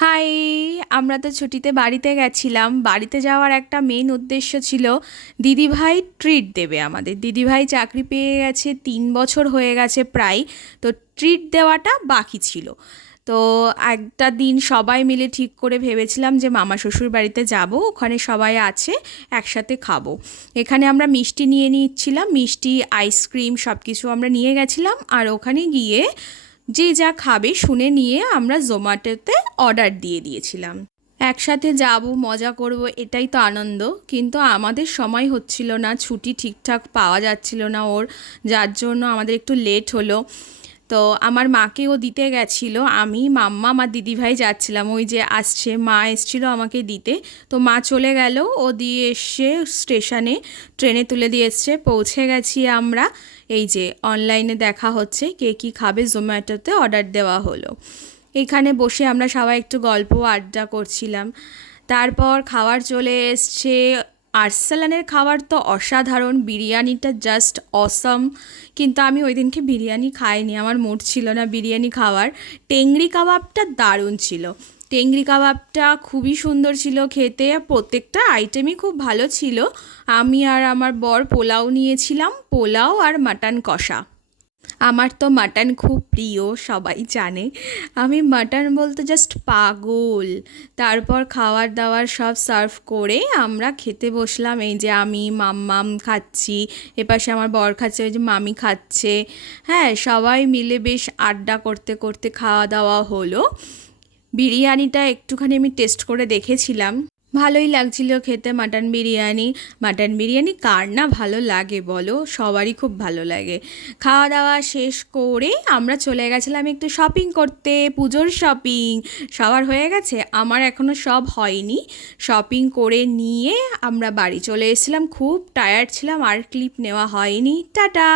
High. আমরা তো ছুটিতে বাড়িতে গেছিলাম। বাড়িতে যাওয়ার একটা মেইন উদ্দেশ্য ছিল দিদিভাই ট্রিট দেবে আমাদের। দিদিভাই চাকরি পেয়ে গেছে, 3 বছর হয়ে গেছে প্রায়। তো ট্রিট দেওয়াটা বাকি ছিল। তো একটা দিন সবাই মিলে ঠিক করে ভেবেছিলাম যে মামা শ্বশুর বাড়িতে যাব, ওখানে সবাই আছে, একসাথে খাবো। এখানে আমরা মিষ্টি নিয়ে নিচ্ছিলাম, মিষ্টি আইসক্রিম সব কিছু আমরা নিয়ে গেছিলাম। আর ওখানে গিয়ে যে যা খাবে শুনে নিয়ে আমরা জোম্যাটোতে অর্ডার দিয়ে দিয়েছিলাম। একসাথে যাব, মজা করব, এটাই তো আনন্দ। কিন্তু আমাদের সময় হচ্ছিল না, ছুটি ঠিকঠাক পাওয়া যাচ্ছিল না ওর, যার জন্য আমাদের একটু লেট হলো। তো আমার মাকেও দিতে গেছিলো, আমি, মাম্মা, আমার দিদিভাই যাচ্ছিলাম। ওই যে আসছে, মা এসেছিলো আমাকে দিতে। তো মা চলে গেল, ও দিয়ে এসে স্টেশনে ট্রেনে তুলে দিয়ে এসছে। পৌঁছে গেছি আমরা। এই যে অনলাইনে দেখা হচ্ছে কে কী খাবে, জোম্যাটোতে অর্ডার দেওয়া হলো। এখানে বসে আমরা সবাই একটু গল্প আড্ডা করছিলাম। তারপর খাবার চলে এসছে। আর্সালানের খাবার তো অসাধারণ, বিরিয়ানিটা জাস্ট অসম। কিন্তু আমি ওই দিনকে বিরিয়ানি খাইনি, আমার মুড ছিল না বিরিয়ানি খাওয়ার। টেংরি কাবাবটা দারুণ ছিল। টেংরি কাবাবটা খুবই সুন্দর ছিল খেতে, প্রত্যেকটা আইটেমই খুব ভালো ছিল। আমি আর আমার বর পোলাও নিয়েছিলাম, পোলাও আর মাটন কষা। আমার তো মাটন খুব প্রিয়, সবাই জানে। আমি মাটন বলতে জাস্ট পাগল। তারপর খাবার দাবার সব সার্ভ করে আমরা খেতে বসলাম। এই যে আমি, মাম্মাম খাচ্ছি, এপাশে আমার বর খাচ্ছে, ওই যে মামি খাচ্ছে। হ্যাঁ, সবাই মিলে বেশ আড্ডা করতে করতে খাওয়া দাওয়া হলো। বিরিয়ানিটা একটুখানি আমি টেস্ট করে দেখেছিলাম, ভালোই লাগছিল খেতে মাটন বিরিয়ানি। মাটন বিরিয়ানি কার না ভালো লাগে বলো, সবারই খুব ভালো লাগে। খাওয়া দাওয়া শেষ করে আমরা চলে গেছিলাম একটু শপিং করতে, পুজোর শপিং। সবার হয়ে গেছে, আমার এখনও সব হয়নি। শপিং করে নিয়ে আমরা বাড়ি চলে এসেছিলাম, খুব টায়ার্ড ছিলাম, আর ক্লিপ নেওয়া হয়নি। টাটা।